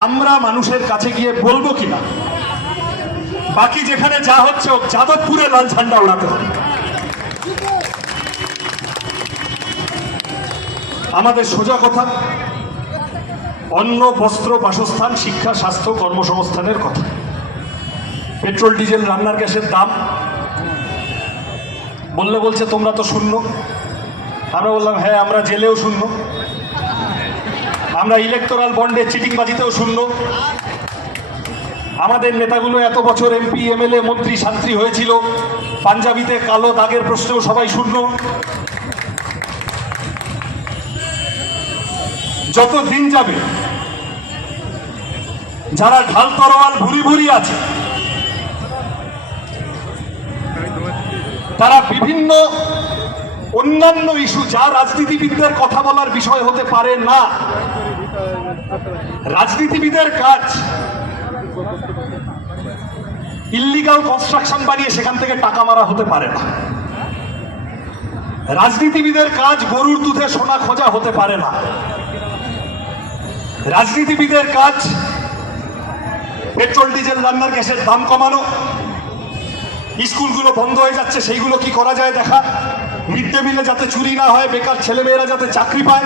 আমরা মানুষের কাছে গিয়ে বলব কিনা? বাকি যেখানে যা হচ্ছে যাদবপুরে লাল ঝান্ডা ওড়াতে হবে। আমাদের সোজা কথা, অন্ন, বস্ত্র, বাসস্থান, শিক্ষা, স্বাস্থ্য, কর্মসংস্থানের কথা। পেট্রোল, ডিজেল, রান্নার গ্যাসের দাম। বললে বলছে, তোমরা তো শূন্য। আমরা বললাম হ্যাঁ আমরা জেলেও শূন্য। আমরা ইলেকটোরাল বন্ডে চিটিংবাজিতেও শূন্য। আমাদের নেতাগুলো এত বছর এমপি এমএলএ মন্ত্রী, শান্ত্রী হয়েছিল। পাঞ্জাবিতে কালো দাগের প্রশ্নেও সবাই শূন্য। যত দিন যাবে, যারা ঢাল তরোয়াল ভুরি ভুরি আছে, তারা বিভিন্ন অন্যান্য ইস্যু যা রাজনীতিবিদদের কথা বলার বিষয় হতে পারে না। রাজনীতিবিদের কাজ ইল্লিগাল কনস্ট্রাকশন বানিয়ে সেখান থেকে টাকা মারা হতে পারে না। রাজনীতিবিদের কাজ গরুর দুধে সোনা খোঁজা হতে পারে না। রাজনীতিবিদের কাজ পেট্রোল, ডিজেল, রান্নার গ্যাসের দাম কমানো। স্কুলগুলো বন্ধ হয়ে যাচ্ছে, সেইগুলো কি করা যায় দেখা? মিড ডে মিলে যাতে চুরি না হয় বেকার ছেলেমেয়েরা যাতে চাকরি পায়।